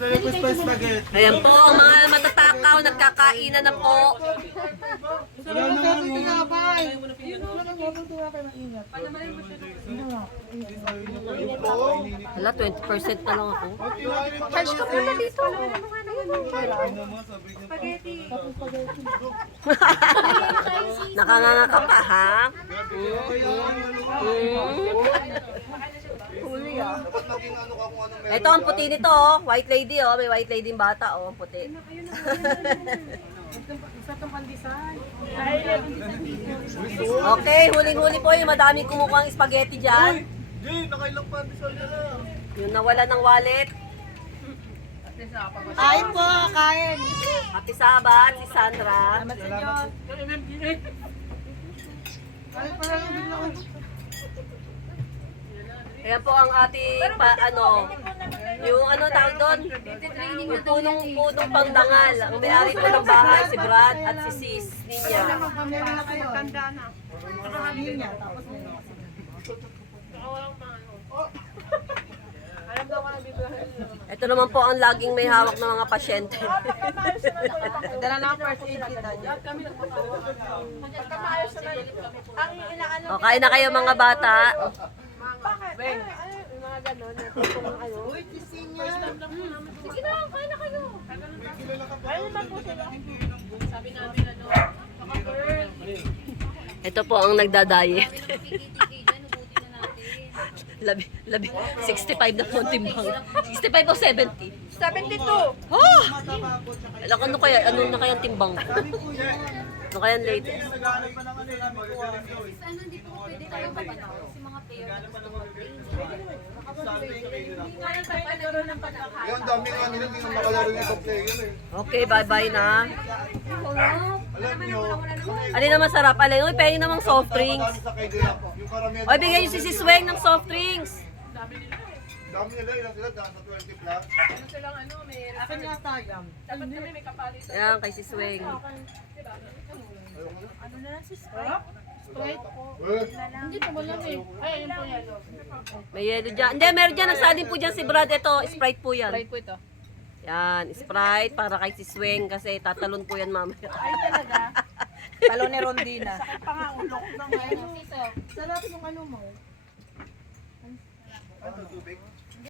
Ayan po, ang mga matatakaw, nagkakainan na po. Hala, 20% na lang ako. Charge ka muna dito. Nakanganga ka pa, ha? Ito ang puti nito, oh. White lady, oh. May white lady yung bata, oh. Puti. Okay, huling-huli po yung madaming kumukuha ng spaghetti dyan. Nakailang pandesal na lang. Yung nawala ng wallet. Kain po, kain. Happy Sabat, si Sandra. Ayan po ang ating yung tawag doon, yung punong pangdangal. Ang may-ari po ng bahay, si Brad at si Sis Ninya. Ito naman po ang laging may hawak ng mga pasyente. Dala na first aid kita. O, kain na kayo mga bata. Beng. Mga ganon. Uy, kisinya. Sige na, kain na kayo. Kain naman po sila. Sabi namin Ito po ang nagda-diet. 65 na po ang timbang. 65 o 70? 72. Oh! Alam ko ano na kaya ang timbang ko? Ano kaya ang latest? Sana hindi po pwede tayo papanaw kasi mga player na gusto mag-train. Yan, dami nga nila, hindi na makalaro yung ibang player eh. Okay, bye-bye na. Alam nyo, Alin na masarap? Alin? Uy, pahingin namang soft drinks. sa kayo nila, yung karamihan. Uy, bigyan yung si Sisweng ng soft drinks. Dami nila, ilang sila, daan sa 20 plus. Akin nga tayo. Yan, kay Sisweng. Ano na lang si Sprite? Sprite? Eh, Hindi pa mo lang eh. Ay, ayun po yan. May yelo dyan. Hindi, meron dyan. Nagsalin po dyan si Brad. Ito, Sprite po yan. Sprite po ito. Yan, Sprite para kay Sisweng kasi tatalon po yan mamaya. Ay, talaga? Talo ni Rondina. Sakit pa nga, ulok na ngayon. Sarap yung ano mo. ano, tubig?